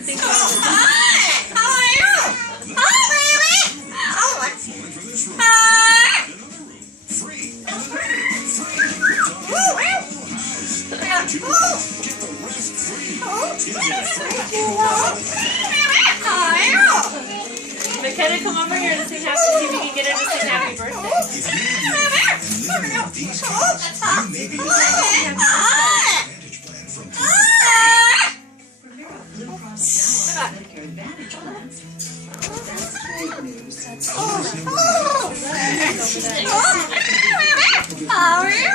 to think about it. How are you? Oh, baby! Oh, McKenna, come over here to sing happy. See if we can get her to sing happy birthday. How are you?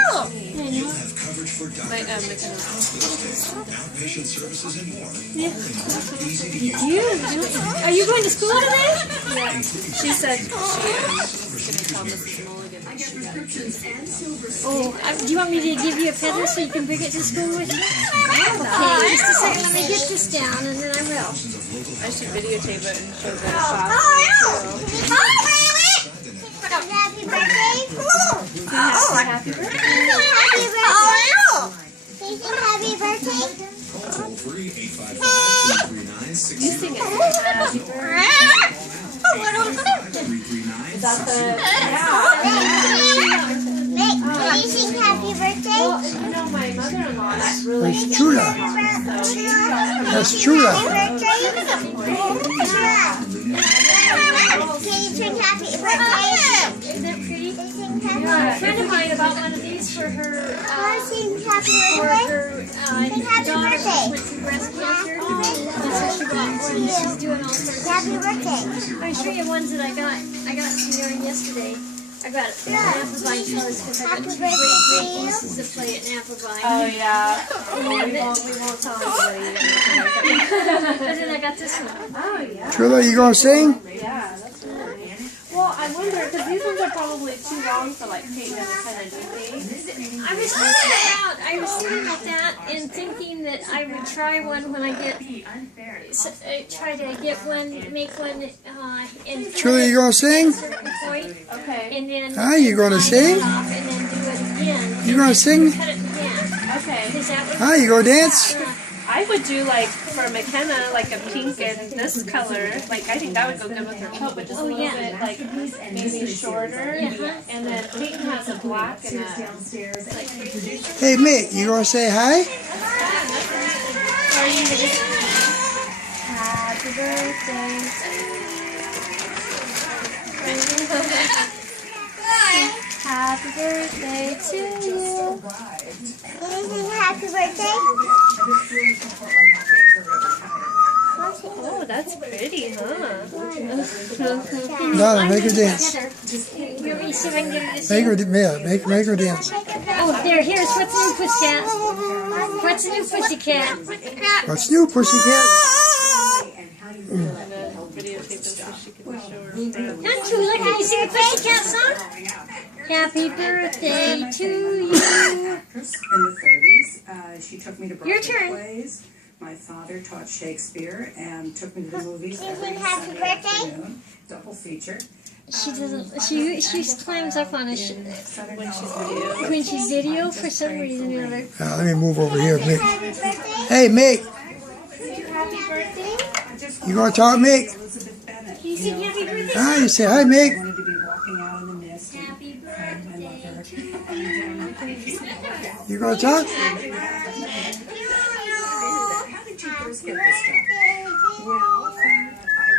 Wait, McKenna. Outpatient services and more. Are you going to school today? Yeah. She said she was going to tell Mrs. Mulligan that she got it. Oh, do you want me to give you a feather so you can bring it to school with you? Okay, just a second. Let me get this down, and then I will. I should videotape it and show the How class. are you? Oh, baby! Happy birthday! Happy birthday. How are you? Happy birthday. You sing it. Happy birthday. Is that the... Nick, will you sing happy birthday? Well, you know, my mother-in-law is really... That's Chula. That's Chula. Can you sing happy birthday? Isn't that pretty? Sing A happy friend of mine bought one of these for her, Sing happy for birthday. her happy daughter birthday. who went through breast cancer. And so she bought one. She's doing all sorts of Happy birthday. I'll show you ones that I got some yarn yesterday. I got Amplifying colors because I got two great nieces that play at Amplifying. Oh, yeah. We won't tell anybody. But then I got this one. Oh, yeah. Chula, you gonna sing? Yeah, that's really nice. Well, I wonder, because these ones are probably too long for, like, Peyton and McKenna, do you think? I was thinking about that and thinking that I would try one when I get, try to get one, make one, and Chula, you gonna sing? point, Okay. and then Huh? You gonna sing? and then do it again. You gonna sing? Cut it again. Okay. Is that what? Huh? You gonna dance? I would do, like, for McKenna, like a pink and this color. Like, I think that would go good with her coat, but just a little bit, like, maybe shorter. And then Peyton has a black and a... Hey, Mick, you gonna say hi? Happy birthday Happy birthday to you. Can you sing happy birthday? Oh, that's pretty, huh? Donna, make her dance. You want me to see if I can get her to Make sing? her, make her dance. Oh, here's what's new, Pussycat. What's new, Pussycat? What's new, Pussycat? Videotape this so she can show her. Not Chula, can you sing a Pussycat song? Happy birthday to you. In the 30s, she took me to Your Broadway turn. plays. My father taught Shakespeare and took me to the movies Can you every sing happy Sunday birthday? afternoon. Double feature. She doesn't. She climbs up on a when she's video for some reason or other. Let me move over here, Mick. Happy birthday. Hey, Mick, Happy birthday. you gonna talk, Mick? Elizabeth Bennet. Can you sing happy birthday? Hi, you say hi, Mick. Wanted to be walking out in the mist. Happy And I love birthday. her. You gonna talk? How did you first get this job? Well, I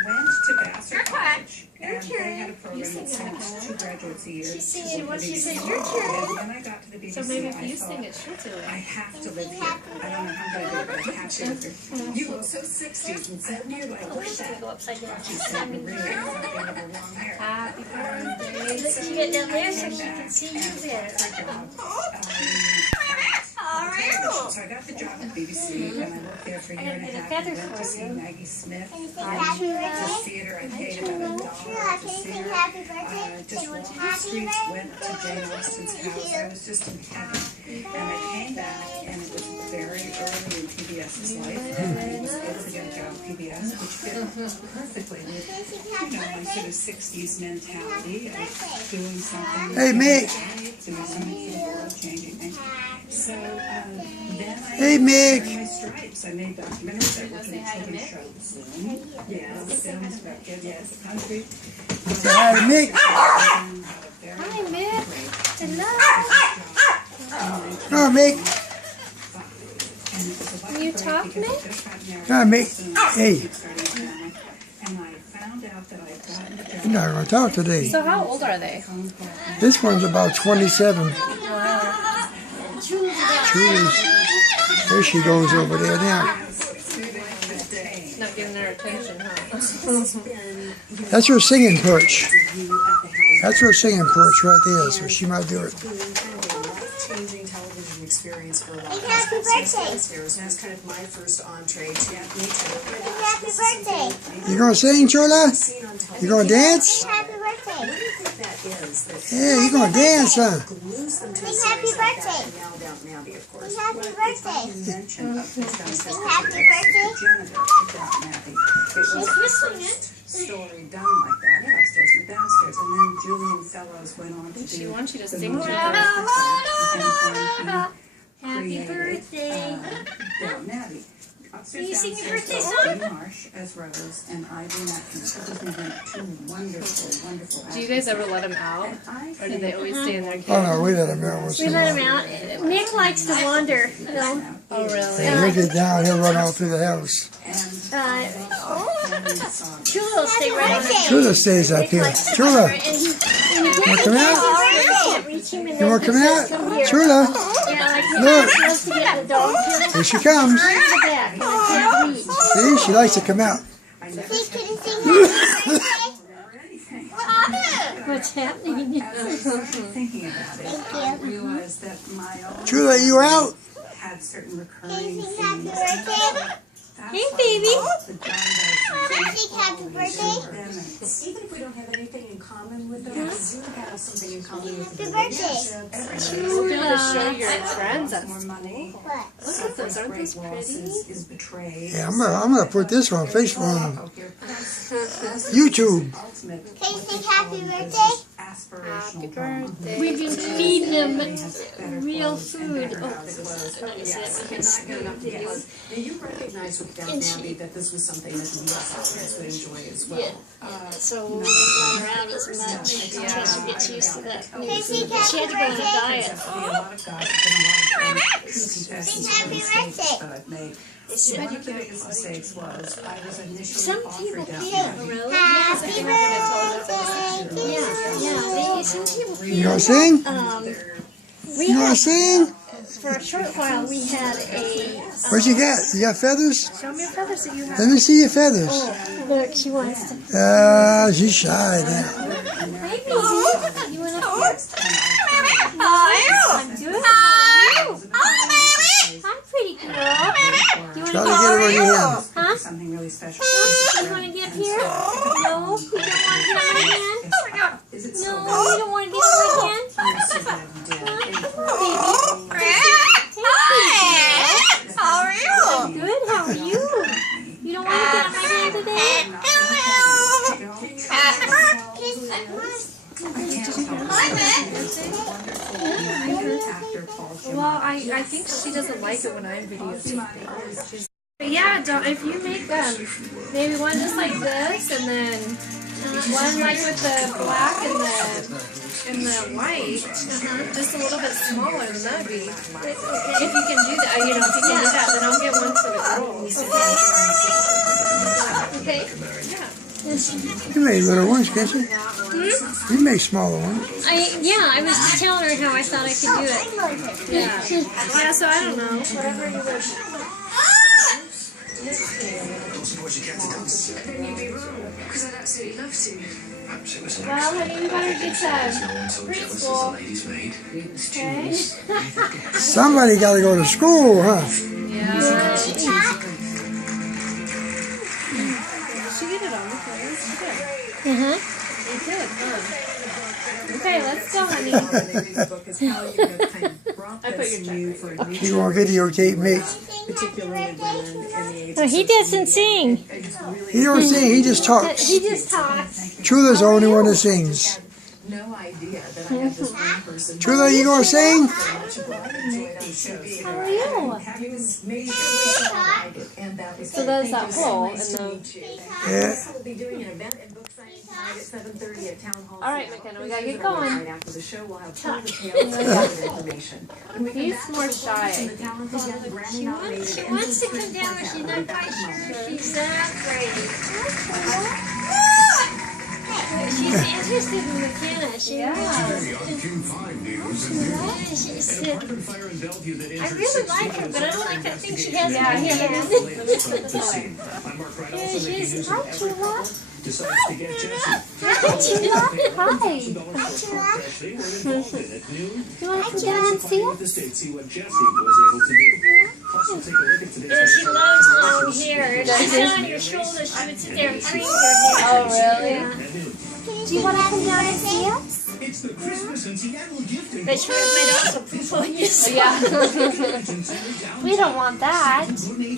went to Vassar College, and they had a program that sent 2 graduates a year. She's singing what she said. And Your turn. when I got to the BBC, So maybe if I you thought, sing it, she'll do I it. have to live here. I don't know how I'm going to do it, but I have to live here. You look so 60s and 70s. I wish that. Go upside down. She's sitting really something with her long hair. Happy birthday. Let's get down there so she can see you better. How are you? So I got the job at BBC, and I worked there for a year and a half. I went to see Maggie Smith. Can you sing happy The birthday? theater, I paid about $1 Chula, to can you see sing her. happy birthday? Just walked the Happy streets, birthday. went to Jane Austen's house. I was just in heaven. And I came back, and it was very early in PBS's life, and I was able to get a job at PBS. which fit perfectly with, my sort of 60s mentality of doing something. Hey, Mick. Doing something for the world, changing things. So then I Hey, Mick. earned my stripes. I made documentaries. I worked in a children's show. Yeah, films about kids. Yes, the country. Say hi to Mick. Hi, Mick. Hello. Come on, Mick. Can you talk, Mick? Come on, Mick. Hey, And I found out that I had gotten a job. you're not going to talk today. So how old are they? This one's about 27. Chula's. There she goes over there now. Not giving her attention, huh? That's her singing perch. That's her singing perch right there, so she might do it. Changing television experience for a lot of Happy birthday. listeners. That's kind of my first entree to nature. Happy birthday. You going to sing, Chula? Seen on television. You going to dance? Happy birthday. What do you think that is? That Yeah, you going to dance, huh? glues them to a Happy series like that birthday. and now Downton Abbey, of course. Happy birthday. Invention of this downstairs. Happy birthday. Janitor of Downton Abbey. It was the whistling it. first story done like that, upstairs and downstairs. And then Julian Fellows went on to She do wants you to the sing movie to her. Happy birthday. Downton Abbey. Will you sing your birthday song? song? Marsh as Rose and Ivy Atkins. It was two wonderful, wonderful Do you guys ever let them out? Or do they always stay in their cage? Oh, no, we let him out. We let him out. Mick likes to wander. Oh, really? Yeah, he'll get down. He'll run all through the house. Chula will stay right in Chula stays up here. Chula, and he want to come out? can't reach him and You then want to come out? come here. Chula, Yeah, like Look. he wants to get the dog to here she comes. the back and I can't reach. See, she likes to come out. Please can you sing happy birthday? What's happening? As I started thinking about it, I realized that my own Chula, you out? had certain recurring Can you themes. sing happy birthday? Hey, baby. The Can you sing happy birthday? Even if we don't have anything in common with them, we do have something in common with Happy them. birthday. You'll be able to show your friends at more money. What? Look at those, aren't those Great pretty? losses is betrayed. Yeah, I'm gonna put this on Facebook, on Oh, here, YouTube. ultimate Can you sing happy birthday? aspirational drama. We've been feeding them Better real clothes and food. better Oh, houses. Now you recognize with Downton Abbey that this was something that the audience would enjoy as well. yeah. So we didn't around as much until she gets used to that. Can you sing She had happy to go on a birthday? diet. There's been a lot of gossip and a lot of confessions and Happy mistakes birthday. that I've made. They said One of the biggest mistakes was I was initially some people offered think, Downton Abbey. really? Happy You're not gonna tell us birthday. Yeah. Some people You feel. gonna sing? We You gonna had sing? for a short while we had a. What you got? You got feathers? Show me your feathers that you have. Let me see your feathers. Look, she wants to. She's shy now. Hi, baby. You want to? I'm good. Hi, pretty girl. You want Try to to get her on your hand. Huh? Something really special. You want to get up here? No, you don't want to get on my hand. Is it No, so you don't want to get on my hand. How are you? Good. How are you? You don't want to get on my hand today? Well, I think she doesn't like it when I videotape. But yeah, if you make maybe one just like this, and then one like with the black and the white, just a little bit smaller, then that'd be. If you can do that, if you can do that, then I'll get one for the girls. Okay. Yeah. You make little ones, can't you? You make smaller ones. I was just telling her how I thought I could do it. Yeah. Yeah. So I don't know. Whatever you would. Don't see what you get to do. Because I'd absolutely love to. Well, honey, we better get some preschool. Okay. Somebody got to go to school, huh? Yeah. She did it on the clothes. She did. Uh-huh. They did, huh? Okay, let's go, honey. The name of the book is how you have kind of brought I put this your check new right for there. new You want to videotape me? particularly women in the age Oh, of he social doesn't media. sing. And just really He don't sing, he just talks. He just talks. Chula's the only one that sings. no idea that I had this one person. Chula, you gonna sing? How are you? So there's that hole in the... Yeah. We'll be doing an event at Brookside tonight at 7:30 at Town Hall. All right, McKenna, we gotta get going. Right after the show, we'll have tons of tales and information. When we come He's back, more we'll shy. from the talent again, the Grammy-nominated She and wants to Chris come down, but Quartet. she's We'll not be back quite tomorrow. sure she's that ready. She's interested in McKenna. She she said, I really like her, but I don't like that thing she has in her hand. Yeah, she's, hi, Chula. Hi, Chula. Hi. You want to come down and see us? Yeah, she loves long hair. If she sat on your shoulder, she would sit there and comb your hair. Oh, really? Yeah. Do you want to come down and see us? But she might also poop on you. So. Yeah. We don't want that.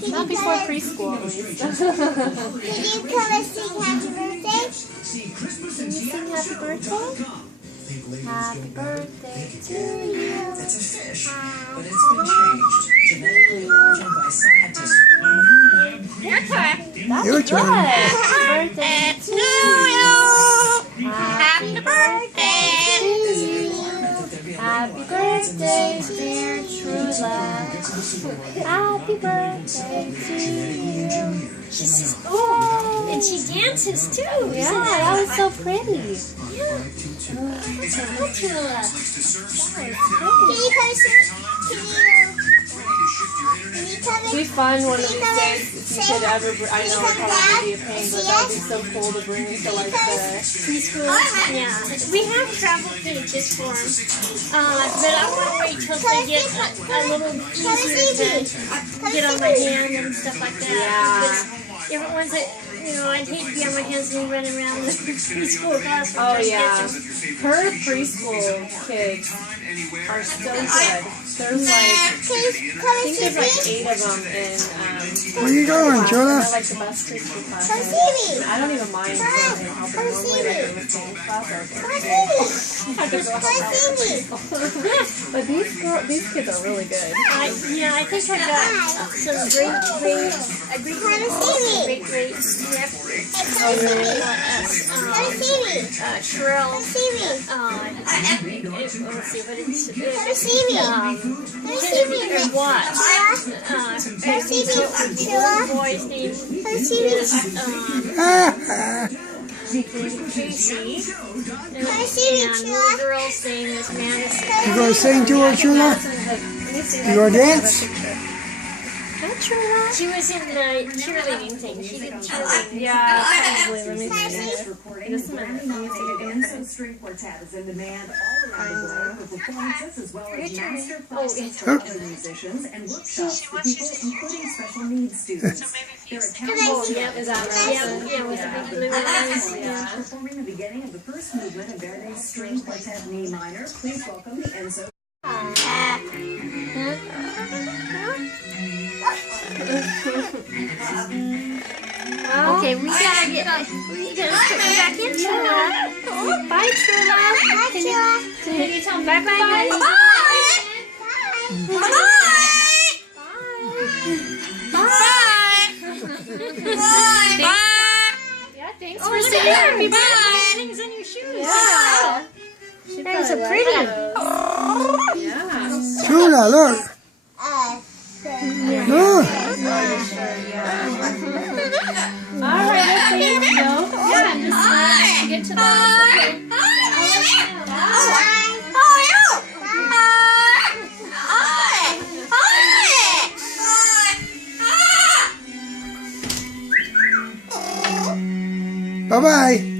Not before preschool, at least. Can you come and sing happy birthday? Can you sing happy birthday? Happy birthday to you. It's a fish, but it's been changed. Genetically originated by scientists. Your turn. Happy birthday to you. Happy birthday to you. Happy birthday, dear Chula. Happy birthday to you. She says, oh, and she dances too. Yeah, that was so pretty. Yeah. Hi, Chula. Can you come It'd be fun one of these days if you could ever. I know it'd probably be a pain, but that'd be so cool to bring to like the. Preschool. Yeah. We have travel pages for them. But I want to wait till they get a little easier to get on my hand and stuff like that. Yeah. Different ones that, I'd hate to be on my hands and running around the preschool class. Oh yeah, her preschool kids are so good. There's like, I think there's like 8 of them in. Where you going, Chula? They're like the best preschool classes. I don't even mind going and helping normally like in the same class. I have to go help out. But these kids are really good. I think I got some great Sherelle. Let's see, but it's watch. The boy's name is Casey, and the girl's name is Madison. You gonna sing to her, Chula? You gonna dance? She was in the cheerleading thing. She did cheerleading. Yeah, probably. Let me see. Just a minute. And string quartet is in demand all around the globe for performances as well as master classes for other musicians and workshops for people including special needs students. They're at Is that right? Yeah, with the big blue eyes. yeah. Performing the beginning of the first movement of Verdi's string quartet in E minor. Please welcome the Enzo. Okay, we gotta put her back in, Chula. Bye, Chula. Can you tell them bye-bye? Yeah, thanks Oh, for look singing. at her. Bye. Things on your shoes. Yeah. That is a pretty. Yeah. Chula, look. Look. All right, okay. No. Yeah, just get to the. Bye-bye.